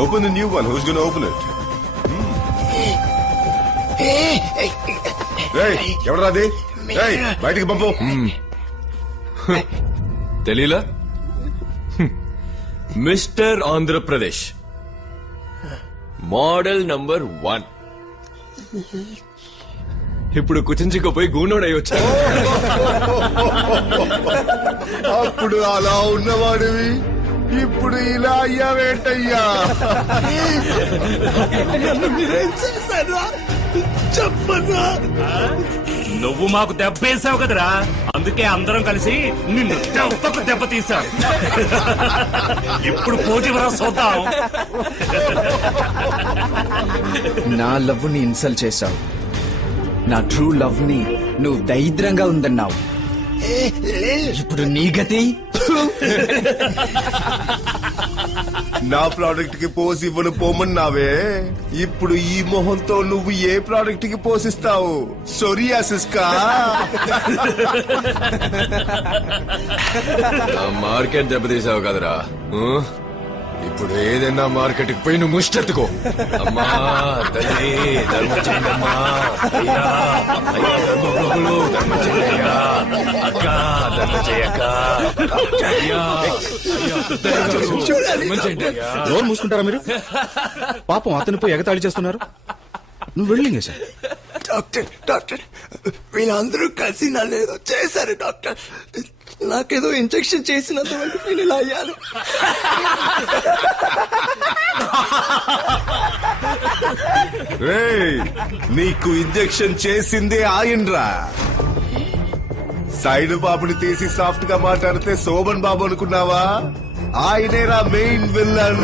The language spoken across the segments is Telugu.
Open the new one. Who's gonna open it? Hey, ఎవడ్రా అది? Hey, బయటికి పంపు. తెలీలా? Mister Andhra Pradesh model number 1. ఇప్పుడు కుచించుకుపోయి గూనోడై వచ్చా. అప్పుడు అలా ఉన్నవాడివి ఇప్పుడు ఇలా అయ్యావేంటయ్యా? చెప్పరా, నువ్వు మాకు దెబ్బేసావు కదరా, అందుకే అందరం కలిసి నిన్ను దెబ్బ తీసాం. ఇప్పుడు పోటీవరా చూద్దాం. నా లవ్ ని ఇన్సల్ట్ చేశావు, నా ట్రూ లవ్ ని నువ్వు దరిద్రంగా ఉందన్నావు. ఇప్పుడు నీ గతి. నా ప్రోడక్ట్ కి పోసి ఇవ్వను పోమన్నావే, ఇప్పుడు ఈ మొహంతో నువ్వు ఏ ప్రోడక్ట్ కి పోసిస్తావు? సోరియాసిస్ కా? మార్కెట్ దెబ్బతీసావు కదరా. ఇప్పుడు ఏదైనా మార్కెట్ కి పోయి నువ్వు ముష్టెత్తుకో. అమ్మా తల్లి ధర్మం చేయండమ్మా, అయ్యా అయ్యా ధర్మప్రభులు ధర్మం చేయ్యా, అక్క ధర్మం చేయక్క, అయ్యా అయ్యా ధర్మం చేయండి. నోరు మూసుకుంటారా మీరు? పాపం అతను పోయి ఎగతాళి చేస్తున్నారు. నువ్వు వెళ్ళింగే సార్. డాక్టర్ డాక్టర్ వీళ్ళందరూ కలిసి నన్ను చేశారు డాక్టర్. నాకేదో ఇంజెక్షన్ చేసినంత వరకు నేను ఇలా అయ్యాను. నీకు ఇంజెక్షన్ చేసిందే ఆయన్రా. సైడ్ బాబుని తీసి సాఫ్ట్ గా మాట్లాడితే శోభన్ బాబు అనుకున్నావా? ఆయనేరా మెయిన్ విల్లన్.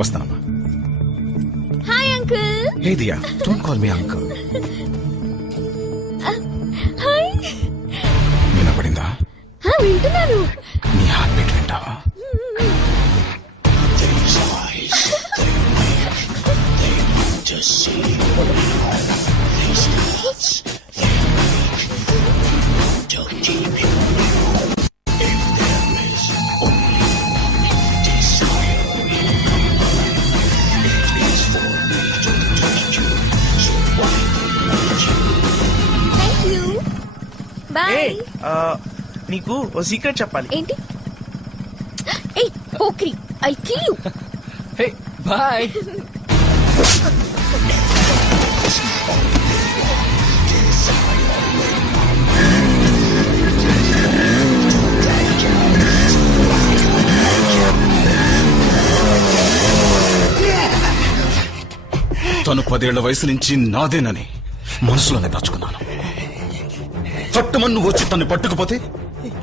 వస్తానమ్మా. Hi uncle. Hey Diya, don't call me uncle. Hi. వినపడిందా? వింటున్నాను. నీ హార్ట్ బీట్ వింటావా? బాయ్. నీకు ఓ సీక్రెట్ చెప్పాలి. ఏంటి? ఏయ్ Pokiri, I kill you. Hey bye. తను 10 ఏళ్ల వయసు నుంచి నాదేనని మనసులోనే దాచుకున్నాను. చట్టమని నువ్వు వచ్చి తన్ని పట్టుకుపోతే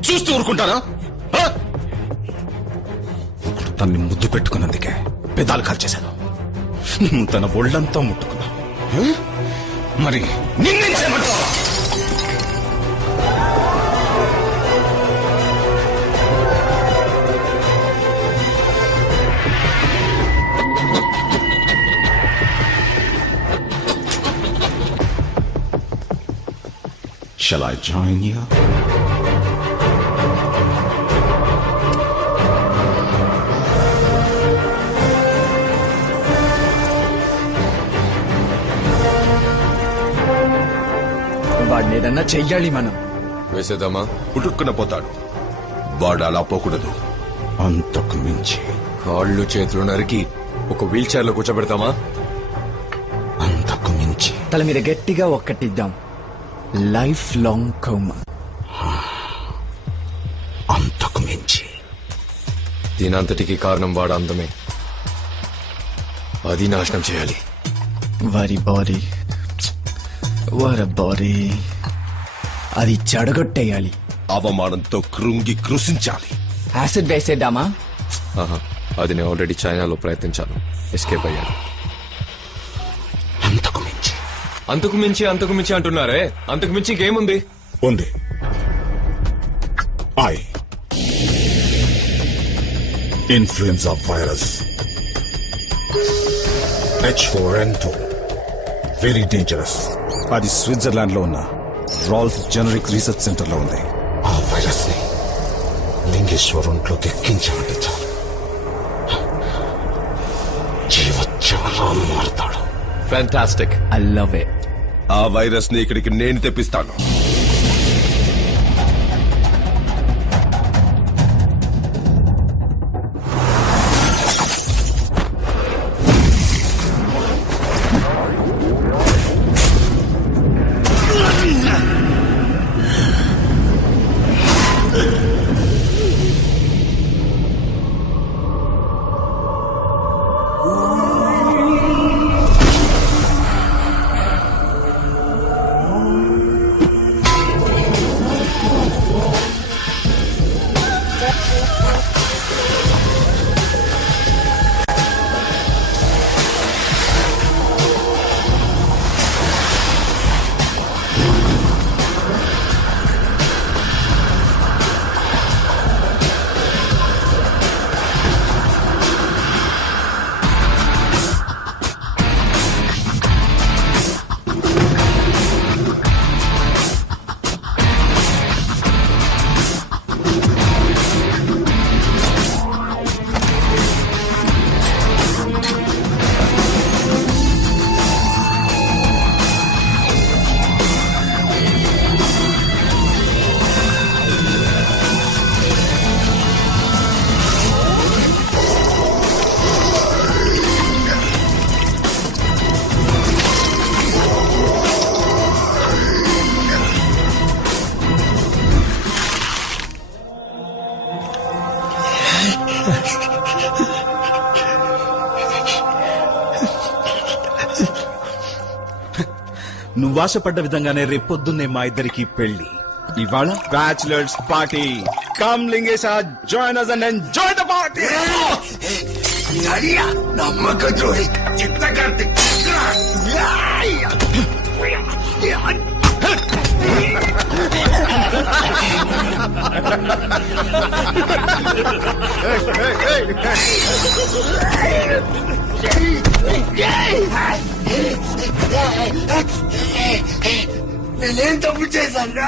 చూస్తూ ఊరుకుంటానా? తన్ని ముద్దు పెట్టుకున్నందుకే పెదాలు కాల్చేశాను. నువ్వు తన ఒళ్ళంతా ముట్టుకున్నావు. మరి నిన్నేం చేయమంటావా? Shall I join you? వాడిని ఏదన్నా చెయ్యాలి మనం. వేసేద్దామా? పుట్టుక్కున పోతాడు వాడు, అలా పోకూడదు. అంతకు మించి కాళ్ళు చేతులు నరికి ఒక వీల్ చైర్ లో కూర్చోబెడతామా? అంతకు మించి తల మీద గట్టిగా ఒక్కటిద్దాం. Life long coma. అంతకు మించి దీనంతటికి కారణం వాడు అందమే. అది నాశనం చేయాలి. వారి బాడీ, వారి బాడీ అది చెడగొట్టేయాలి. అవమానంతో కృంగి కృషించాలి. యాసిడ్ వేసేద్దామా? అది నేను ఆల్రెడీ చైనాలో ప్రయత్నించాను, ఎస్కేప్ అయ్యాను. అంతకు మించి అంతకు మించి అంటున్నారే, అంతకు మించి ఇంకేముంది? ఉంది. Influenza virus H4N2 very dangerous. అది స్విట్జర్లాండ్ లో ఉన్న రాల్ఫ్ జెనరిక్ రీసెర్చ్ సెంటర్ లో ఉంది. ఆ వైరస్ ని లింగేశ్వరంలోకి ఎక్కించామంటే చాలు, జీవోత్సవాలు మారుతాడు. ఫ్యాంటాస్టిక్. I love it. ఆ వైరస్ ని ఇక్కడికి నేను తెప్పిస్తాను. నువ్వు ఆశపడ్డ విధంగానే రేపొద్దున్నే మా ఇద్దరికి పెళ్లి. ఇవాళ బ్యాచులర్స్ పార్టీ. కమ్ లింగేశ, join us and enjoy the party. నమ్మక జోడి నేనేం తప్పు చేశాను?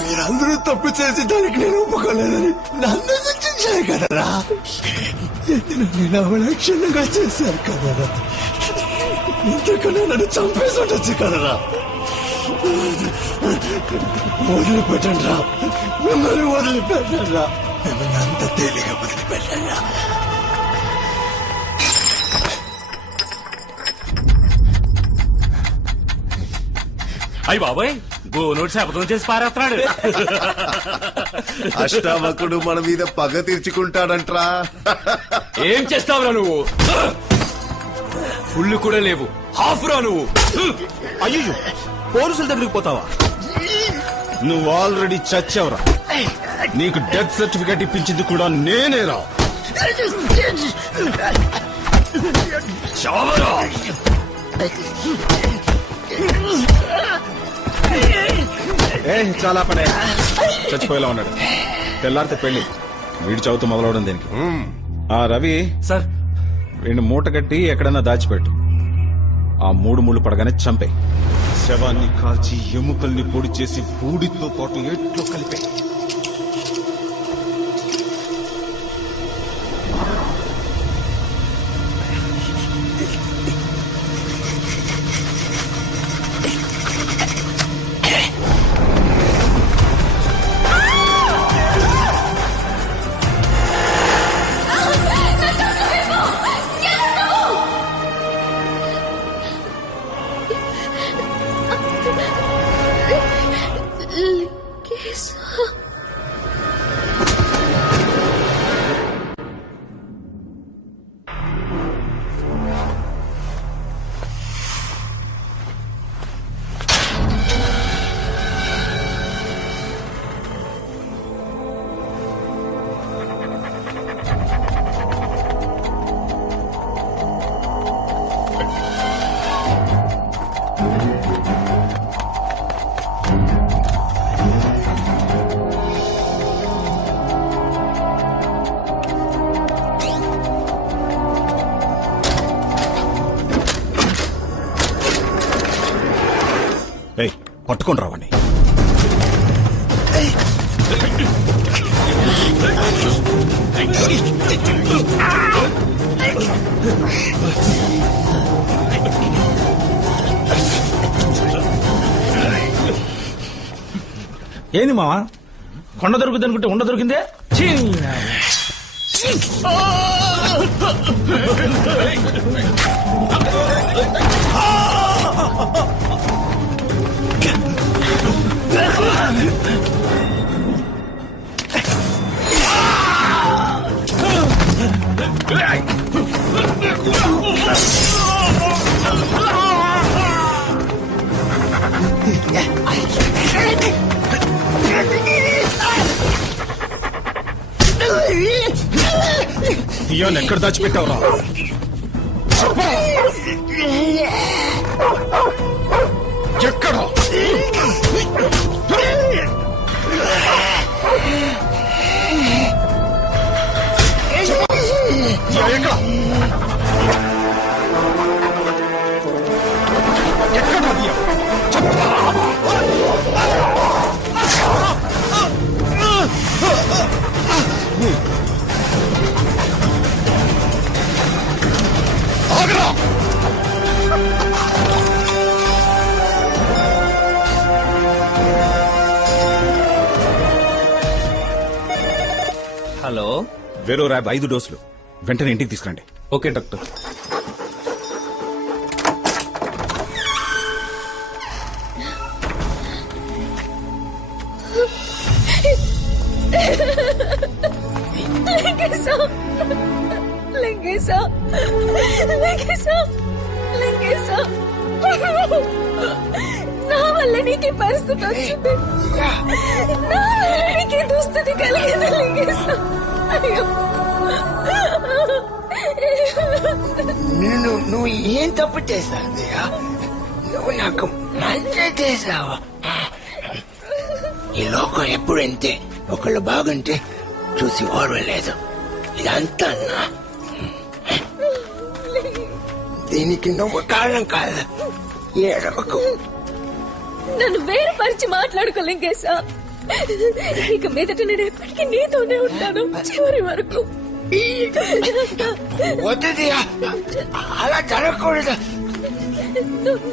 మీరందరూ తప్పు చేసి దానికి నేను ఒప్పుకోలేదని నన్ను శిక్షించారు కదరా. నేను అవలక్షణంగా చేశాను కదరా. ఇంతకన్నా నన్ను చంపేసి ఉండొచ్చు కదరా. వదిలిపెట్టండి రా, మిమ్మల్ని వదిలిపెట్టండి రా, మిమ్మల్ని అంత తేలిగా వదిలిపెట్టండి రా. అయ్యి బాబాయ్, గోనోడు శపథం చేసి పారేస్తున్నాడు. అష్టావకుడు మన మీద పగ తీర్చుకుంటాడంట్రా. ఏం చేస్తావురా నువ్వు? ఫుల్ కూడా లేవు, హాఫ్ రా నువ్వు. అయ్యో, పోలీసుల దగ్గరికి పోతావా? నువ్వు ఆల్రెడీ చచ్చావురా. నీకు డెత్ సర్టిఫికేట్ ఇప్పించింది కూడా నేనేరా. చావరా. చాలా పనే. చచ్చిపోయేలా ఉన్నాడు. తెల్లారితే పెళ్లి. వీడి చదువుతూ మొదలవడం దేనికి? ఆ రవి సార్, రెండు మూట కట్టి ఎక్కడన్నా దాచిపెట్టు. ఆ 3 ముళ్ళు పడగానే చంపే. శవాన్ని కాల్చి ఎముకల్ని పొడి చేసి బూడితో పాటు ఎట్లో కలిపే. Lingesa. ఏయ్ పట్టుకొని రావండి. ఏంది మావా కొండ దొరుకుతుంది అనుకుంటే ఉండ దొరికిందే ఛీ! దియాన్ ఎక్కడ దాచిపెట్టావురా? ఎక్కడ? దియా ఎక్కడ? ఎక్కడ దియా? ఆగరా! హలో వేరో ర్యాబ్ 5 డోసులు వెంటనే ఇంటికి తీసుకురండి. Okay doctor. నా వల్ల నీకు ఈ పరిస్థితి వచ్చింది. నా వల్ల నీకు ఈ దుస్థితి కలిగింది లింగేశం. అయ్యో నువ్వు ఏం తప్పు చేశావయ్యా? నువ్వు నాకు మంచి చేశావా? ఈ లోకం ఎప్పుడు అంతే, ఒకళ్ళు బాగుంటే చూసి ఓర్వలేదు. ఇదంతా నా దీనికి నువ్వు కారణం కాదు. ఏడవకు. నన్ను వేరుపరిచి మాట్లాడుకో లింగేశ. ఇక మీదట నేను ఎప్పటికీ నీతోనే ఉంటాను చివరి వరకు. వద్దదియా, అలా జరగకూడదు.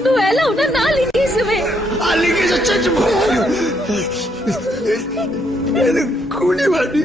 నువ్వు ఎలా ఉన్నా నా లింగేశమే. ఆ లింగేశం చచ్చిపోయాడు. నేను కూలివాడిని.